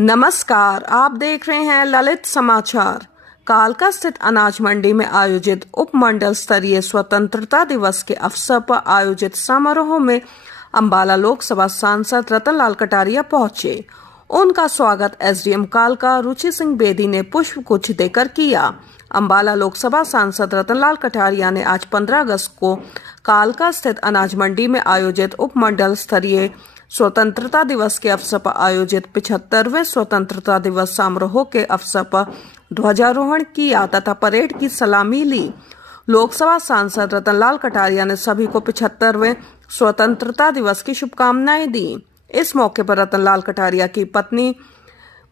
नमस्कार, आप देख रहे हैं ललित समाचार। कालका स्थित अनाज मंडी में आयोजित उपमंडल स्तरीय स्वतंत्रता दिवस के अवसर पर आयोजित समारोह में अंबाला लोकसभा सांसद रतनलाल कटारिया पहुंचे। उनका स्वागत एसडीएम कालका रुचि सिंह बेदी ने पुष्प गुच्छ देकर किया। अंबाला लोकसभा सांसद रतनलाल कटारिया ने आज 15 अगस्त को कालका स्थित अनाज मंडी में आयोजित उपमंडल स्तरीय स्वतंत्रता दिवस के अवसर पर आयोजित 75वें स्वतंत्रता दिवस समारोह के अवसर पर ध्वजारोहण किया तथा परेड की सलामी ली। लोकसभा सांसद रतनलाल कटारिया ने सभी को 75वें स्वतंत्रता दिवस की शुभकामनाएं दी। इस मौके पर रतनलाल कटारिया की पत्नी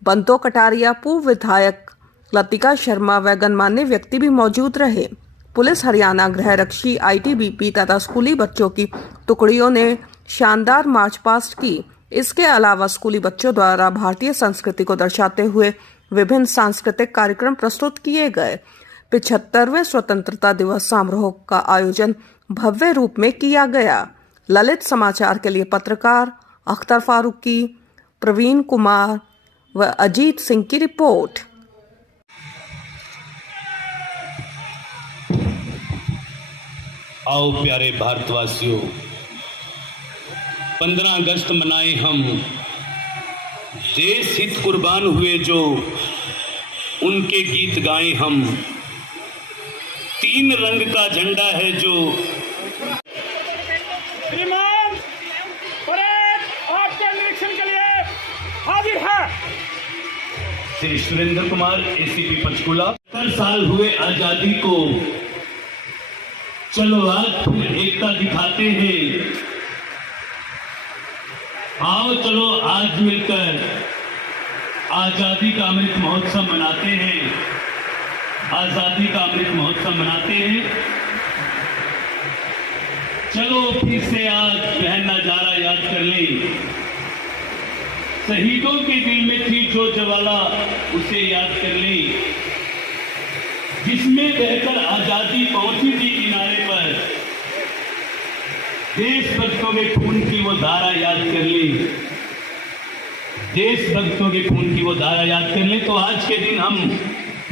बंतो कटारिया, पूर्व विधायक लतिका शर्मा व गणमान्य व्यक्ति भी मौजूद रहे। पुलिस, हरियाणा गृह रक्षी, आईटीबीपी तथा स्कूली बच्चों की टुकड़ियों ने शानदार मार्च पास्ट की। इसके अलावा स्कूली बच्चों द्वारा भारतीय संस्कृति को दर्शाते हुए विभिन्न सांस्कृतिक कार्यक्रम प्रस्तुत किए गए। 75वें स्वतंत्रता दिवस समारोह का आयोजन भव्य रूप में किया गया। ललित समाचार के लिए पत्रकार अख्तर फारूकी, प्रवीण कुमार व अजीत सिंह की रिपोर्ट। आओ प्यारे भारतवासियों, 15 अगस्त मनाए हम, देश हित कुर्बान हुए जो, उनके गीत गाएं हम। 3 रंग का झंडा है जो। श्रीमान परेड आपके निरीक्षण के लिए हाजिर है। श्री सुरेंद्र कुमार, एसीपी पंचकुला। 70 साल हुए आजादी को, चलो आज फिर एकता दिखाते हैं। आओ चलो आज मिलकर आजादी का अमृत महोत्सव मनाते हैं। आजादी का अमृत महोत्सव मनाते हैं। चलो फिर से आज पहला नजारा याद कर लें। शहीदों के दिल में थी जो ज्वाला, उसे याद कर लें, जिसमें बहकर आजादी पहुंची थी किनारे पर। देशभक्तों के खून की वो धारा याद कर ले। देशभक्तों के खून की वो धारा याद कर ले। तो आज के दिन हम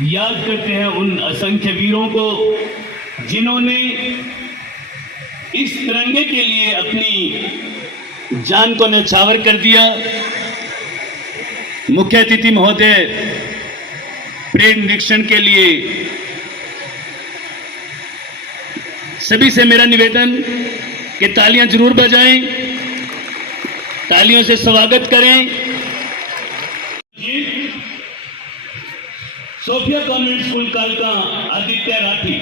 याद करते हैं उन असंख्य वीरों को जिन्होंने इस तिरंगे के लिए अपनी जान को न्यौछावर कर दिया। मुख्य अतिथि महोदय, परेड निरीक्षण के लिए सभी से मेरा निवेदन कि तालियां जरूर बजाएं, तालियों से स्वागत करें। सोफिया कॉन्वेंट स्कूल कालका आदित्य राठी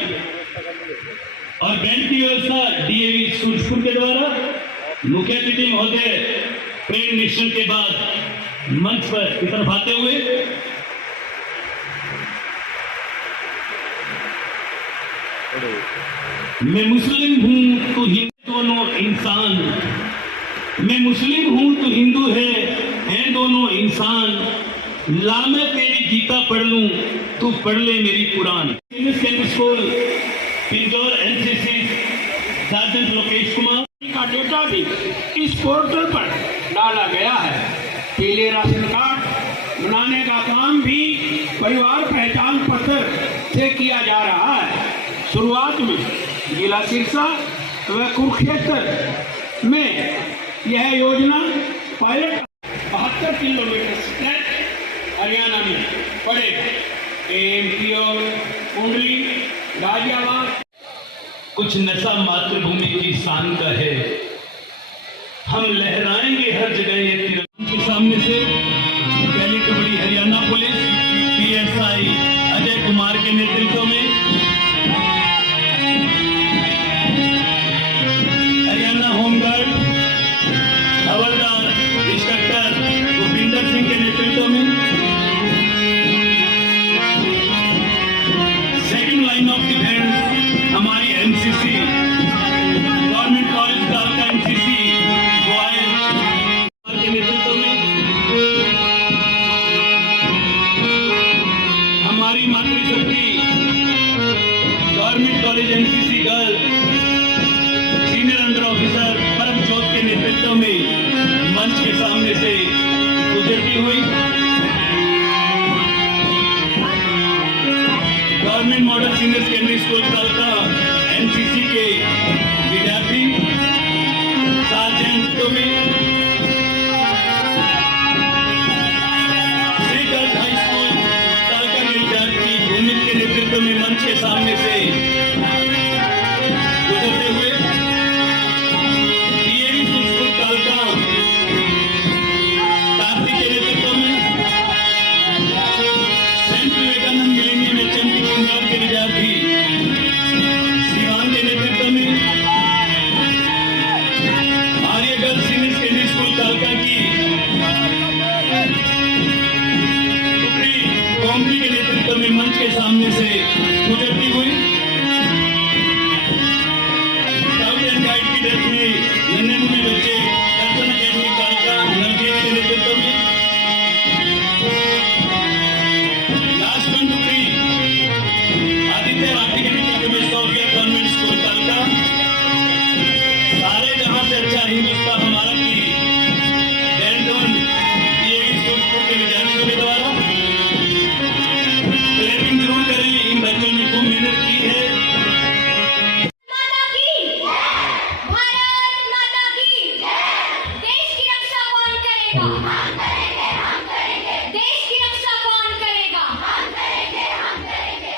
और बैंड की व्यवस्था डीएवी सूरजपुर के द्वारा। मुख्य अतिथि महोदय परेड निरीक्षण के बाद मंच पर की तरफ आते हुए मैं मुस्लिम हूं तो हिंदू, दोनों इंसान। मैं मुस्लिम हूं तो हिंदू हैं दोनों इंसान। ला मैं तेरी गीता पढ़ लूं, तू पढ़ ले मेरी Quran. School Pinjore NCC sergeant Lokesh Kumar का डेटा भी इस पोर्टल पर डाला गया है। पीले राशन कार्ड बनाने का काम भी परिवार पहचान पत्र से किया जा रहा है। शुरुआत में जिला सिरसा व कुरुक्षेत्र में यह योजना पायलट 72 किलोमीटर स्ट्रेच हरियाणा में पड़े। एमपी और कुंडली गाजियाबाद। कुछ नशा मातृभूमि की शान का है। हम लहराएंगे हर जगह ये तिरंगा। के सामने से पहली टुकड़ी हरियाणा पुलिस पीएसआई अजय कुमार के नेतृत्व में, हरियाणा होमगार्ड हवलदार इंस्पेक्टर भूपिंदर सिंह के नेतृत्व में, सेकंड लाइन ऑफ डिफेंस हमारी एनसीसी गवर्नमेंट कॉलेज कालका एनसीसी के नेतृत्व में, हमारी मातृशक्ति government model senior secondary school कालका एनसीसी के विद्यार्थी sergeant Tomi, Shrigarh high school कालका के विद्यार्थी भूमित के नेतृत्व में मंच के सामने से गुजरते हुए डीएवी स्कूल कालका कार्तिक के नेतृत्व में, saint Vivekananda millennium HMT Bengal के विद्यार्थी शिवांग के नेतृत्व में, Arya girls senior secondary school कालका की टुकड़ी कॉम्पी के नेतृत्व में मंच के सामने से गुजरती हुई, स्काउट एंड गाइड की ड्रेस में नन्हे मुन्ने बच्चे दर्शन अकेडमी कालका नवजीत के नेतृत्व में, लास्ट वन टुकड़ी आदित्य राठी के नेतृत्व में सोफिया कॉन्वेंट स्कूल कालका, सारे जहां से अच्छा हिंदुस्तान हमारा की डेंटन डीएवी स्कूल के विद्यार्थियों के द्वारा क्लैपिंग जरूर करें। इन बच्चों ने खूब मेहनत की है। माता की भारत माता की देश की रक्षा कौन करेगा? हम करेंगे, हम करेंगे। देश की रक्षा कौन करेगा? हम करेंगे, हम करेंगे।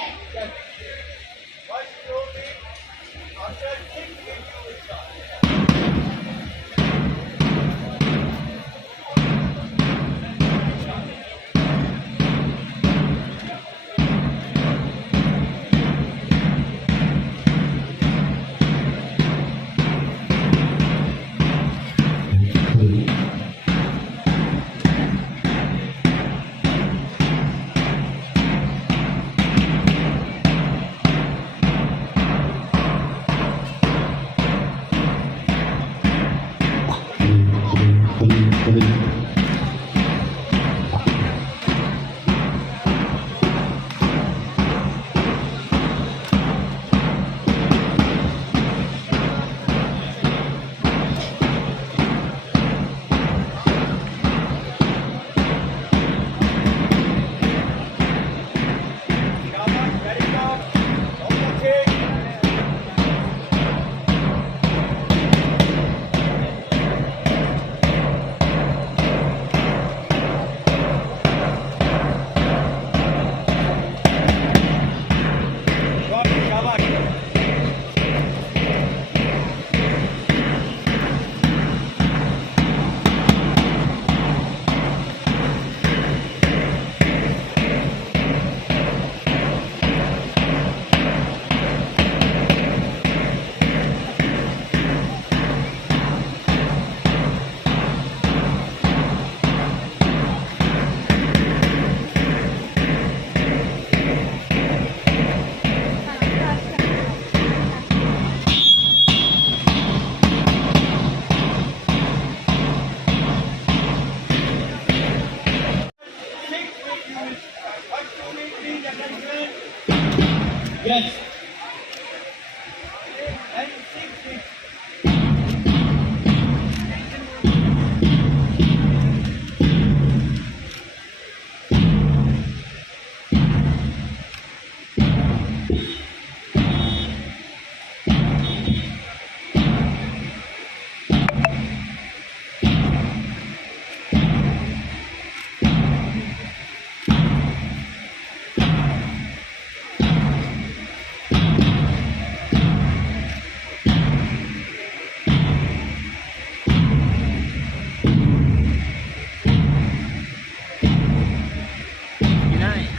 Yes.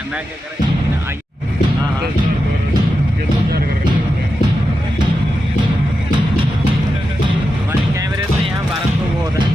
मैं क्या करें आई हाँ हाँ हमारे कैमरे तो यहाँ भारत को बहुत है।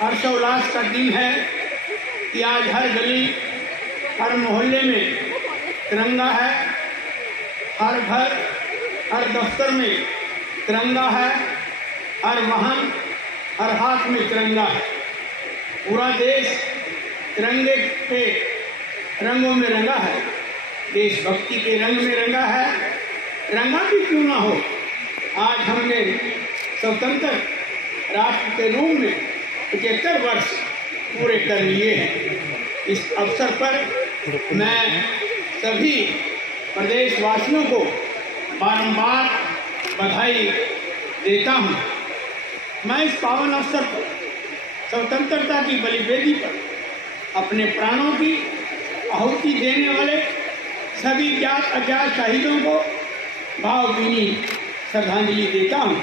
हर्षोल्लास का दिन है कि आज हर गली, हर मोहल्ले में तिरंगा है, हर घर, हर दफ्तर में तिरंगा है, हर वाहन, हर हाथ में तिरंगा है। पूरा देश तिरंगे के रंगों में रंगा है, देशभक्ति के रंग में रंगा है। रंगा भी क्यों ना हो, आज हमने स्वतंत्र राष्ट्र के रूप में 75 वर्ष पूरे कर लिए हैं। इस अवसर पर मैं सभी प्रदेशवासियों को बारंबार बधाई देता हूँ। मैं इस पावन अवसर पर स्वतंत्रता की बलिवेदी पर अपने प्राणों की आहुति देने वाले सभी ज्ञात अज्ञात शहीदों को भावभीनी श्रद्धांजलि देता हूँ।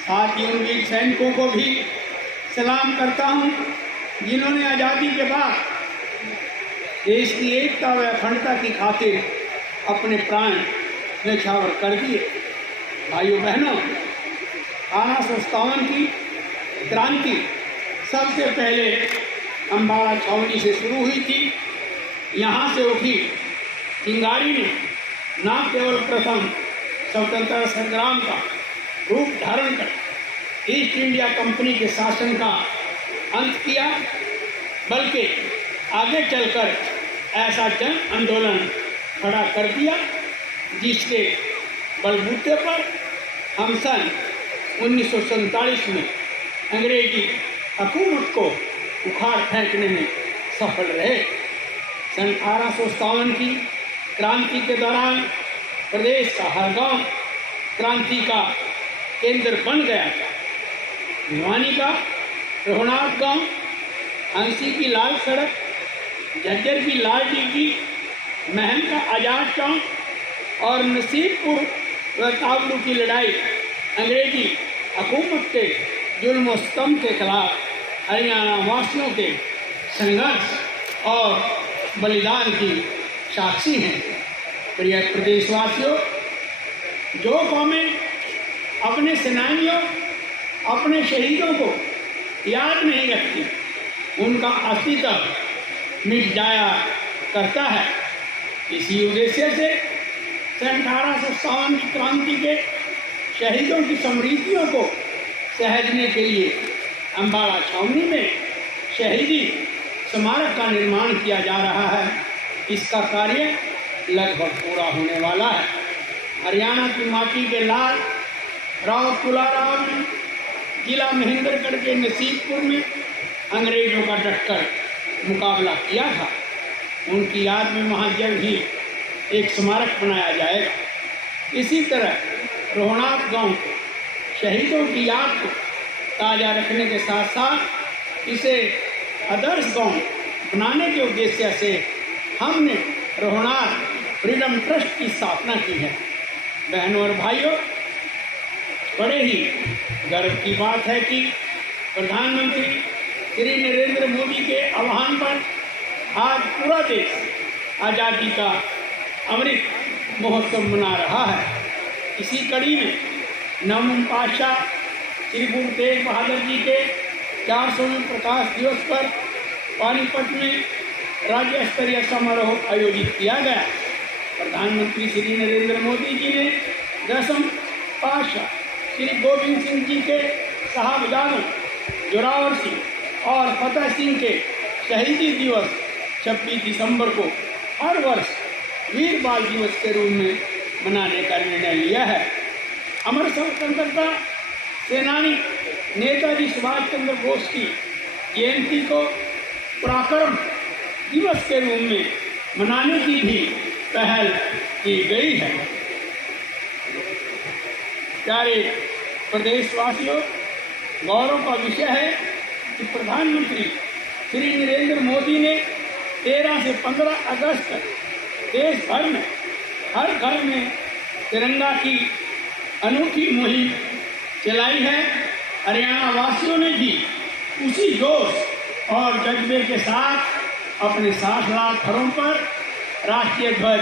साथ ही उन वीर सैनिकों को भी सलाम करता हूँ जिन्होंने आज़ादी के बाद देश की एकता व अखंडता की खातिर अपने प्राण न्यौछावर कर दिए। भाइयों बहनों, 1857 की क्रांति सबसे पहले अम्बाला छावनी से शुरू हुई थी। यहाँ से उठी चिंगारी ने न केवल प्रथम स्वतंत्रता संग्राम का रूप धारण कर ईस्ट इंडिया कंपनी के शासन का अंत किया, बल्कि आगे चलकर ऐसा जन आंदोलन खड़ा कर दिया जिसके बलबूते पर हम सन 1947 में अंग्रेजी हुकूमत को उखाड़ फेंकने में सफल रहे। सन 1857 की क्रांति के दौरान प्रदेश का हर गांव क्रांति का केंद्र बन गया था। भिवानी का रोहनाथ गांव, हंसी की लाल सड़क, झज्जर की लाल डिग्गी, महम का आजाद चौक और नसीबपुर व तावलू की लड़ाई अंग्रेजी हुकूमत के जुल्म व सितम के खिलाफ हरियाणा वासियों के संघर्ष और बलिदान की साक्षी हैं। प्रिय प्रदेशवासियों, जो कौमें अपने सेनानियों, अपने शहीदों को याद नहीं रखती, उनका अस्तित्व मिट जाया करता है। इसी उद्देश्य से सन 1857 की क्रांति के शहीदों की स्मृतियों को सहेजने के लिए अम्बाला छावनी में शहीदी स्मारक का निर्माण किया जा रहा है। इसका कार्य लगभग पूरा होने वाला है। हरियाणा की माटी के लाल राव तुलाराम ने जिला महेंद्रगढ़ के नसीबपुर में अंग्रेजों का डटकर मुकाबला किया था। उनकी याद में वहाँ जल्द ही एक स्मारक बनाया जाएगा। इसी तरह रोहनाथ गांव को शहीदों की याद को ताज़ा रखने के साथ साथ इसे आदर्श गांव बनाने के उद्देश्य से हमने रोहनाथ फ्रीडम ट्रस्ट की स्थापना की है। बहनों और भाइयों, बड़े ही गर्व की बात है कि प्रधानमंत्री श्री नरेंद्र मोदी के आह्वान पर आज पूरा देश आज़ादी का अमृत महोत्सव मना रहा है। इसी कड़ी में नवम पातशाह श्री गुरु तेग बहादुर जी के 400वें प्रकाश दिवस पर पानीपत में राज्य स्तरीय समारोह आयोजित किया गया। प्रधानमंत्री श्री नरेंद्र मोदी जी ने 10वें पातशाह श्री गोविंद सिंह जी के साहबजादों जोरावर सिंह और फतेह सिंह के शहीदी दिवस 26 दिसंबर को हर वर्ष वीर बाल दिवस के रूप में मनाने का निर्णय लिया है। अमर स्वतंत्रता सेनानी नेताजी सुभाष चंद्र बोस की जयंती को पराक्रम दिवस के रूप में मनाने की भी पहल की गई है। प्यारे प्रदेशवासियों, गौरव का विषय है कि प्रधानमंत्री श्री नरेंद्र मोदी ने 13 से 15 अगस्त तक देश भर में हर घर में तिरंगा की अनूठी मुहिम चलाई है। हरियाणा वासियों ने भी उसी जोश और जज्बे के साथ अपने 60 लाख घरों पर राष्ट्रीय ध्वज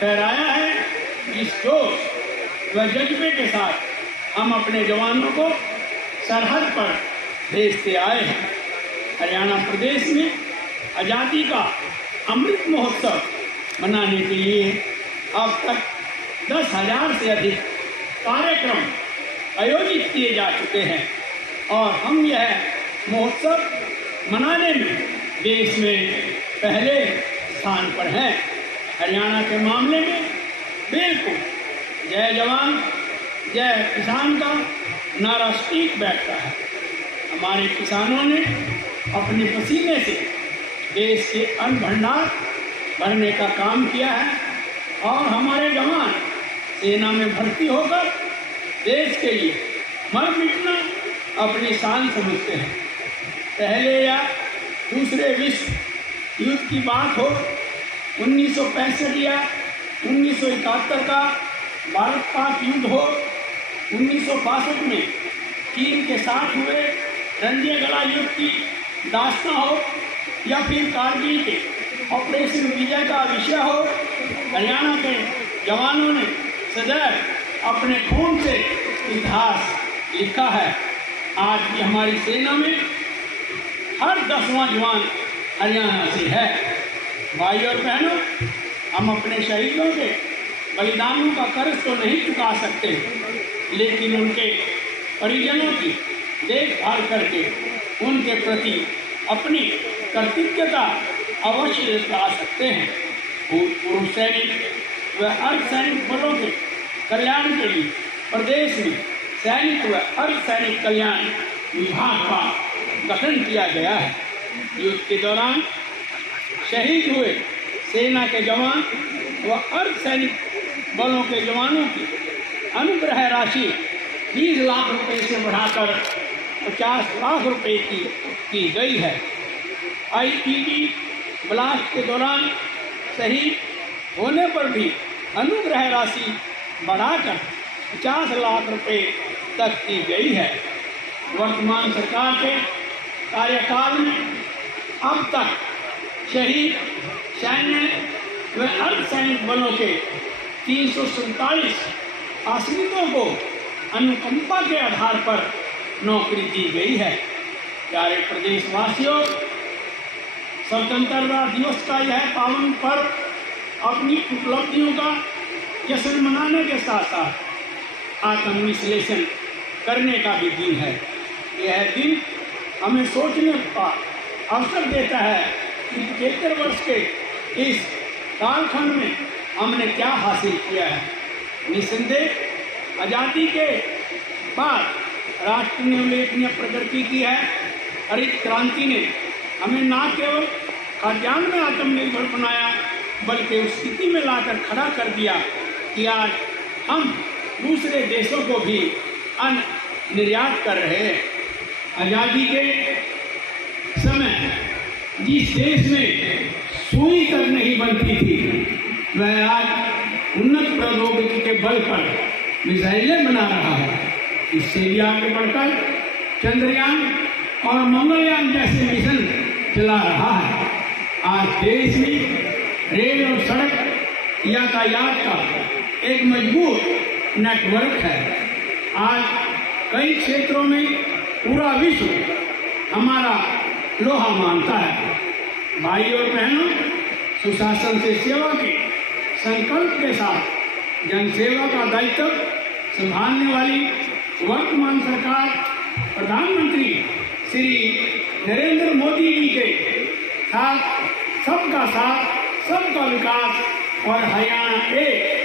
फहराया है। इस जोश व जज्बे के साथ हम अपने जवानों को सरहद पर भेजते आए हैं। हरियाणा प्रदेश में आज़ादी का अमृत महोत्सव मनाने के लिए अब तक 10,000 से अधिक कार्यक्रम आयोजित किए जा चुके हैं और हम यह महोत्सव मनाने में देश में पहले स्थान पर हैं। हरियाणा के मामले में बिल्कुल जय जवान जय किसान का नारा सटीक बैठता है। हमारे किसानों ने अपने पसीने से देश के अन्न भंडार भरने का काम किया है और हमारे जवान सेना में भर्ती होकर देश के लिए मर मिटना अपनी शान समझते हैं। पहले या दूसरे विश्व युद्ध की बात हो, 1965 या 1971 का भारत पाक युद्ध हो, 1962 में चीन के साथ हुए रंजे-गला युद्ध की दास्तां हो या फिर कारगिल के ऑपरेशन विजय का विषय हो, हरियाणा के जवानों ने सदैव अपने खून से इतिहास लिखा है। आज भी हमारी सेना में हर 10वां जवान हरियाणा से है। भाई और बहनों, हम अपने शहीदों के बलिदानों का कर्ज तो नहीं चुका सकते, लेकिन उनके परिजनों की देखभाल करके उनके प्रति अपनी कर्तव्यता अवश्य दिखा सकते हैं। पूर्व सैनिक व अर्धसैनिक बलों के कल्याण के लिए प्रदेश में सैनिक व अर्धसैनिक कल्याण विभाग का गठन किया गया है। युद्ध के दौरान शहीद हुए सेना के जवान व अर्धसैनिक बलों के जवानों की अनुग्रह राशि 20 लाख रुपए से बढ़ाकर 50 लाख रुपए की गई है। आईईडी ब्लास्ट के दौरान शहीद होने पर भी अनुग्रह राशि बढ़ाकर 50 लाख रुपए तक की गई है। वर्तमान सरकार के कार्यकाल में अब तक शहीद सैन्य व अर्धसैनिक बलों के 347 आश्रितों को अनुकंपा के आधार पर नौकरी दी गई है। प्यारे प्रदेशवासियों, स्वतंत्रता दिवस का यह पावन पर्व अपनी उपलब्धियों का जश्न मनाने के साथ साथ आत्मविश्लेषण करने का भी दिन है। यह दिन हमें सोचने का अवसर देता है कि 73 वर्ष के इस कालखंड में हमने क्या हासिल किया है। निस्संदेह आज़ादी के बाद राष्ट्र ने उल्लेखनीय प्रगति की है। हरित क्रांति ने हमें न केवल खाद्यान्न में आत्मनिर्भर बनाया, बल्कि उस स्थिति में लाकर खड़ा कर दिया कि आज हम दूसरे देशों को भी अन्न निर्यात कर रहे हैं। आज़ादी के समय जिस देश में सुई तक नहीं बनती थी, वह आज उन्नत प्रौद्योगिकी के बल पर मिसाइलें बना रहा है। इससे भी आगे बढ़कर चंद्रयान और मंगलयान जैसे मिशन चला रहा है। आज देश में रेल और सड़क यातायात का एक मजबूत नेटवर्क है। आज कई क्षेत्रों में पूरा विश्व हमारा लोहा मानता है। भाई और बहनों, सुशासन से सेवा के संकल्प के साथ जनसेवा का दायित्व संभालने वाली वर्तमान सरकार प्रधानमंत्री श्री नरेंद्र मोदी जी के साथ सबका विकास और हरियाणा एक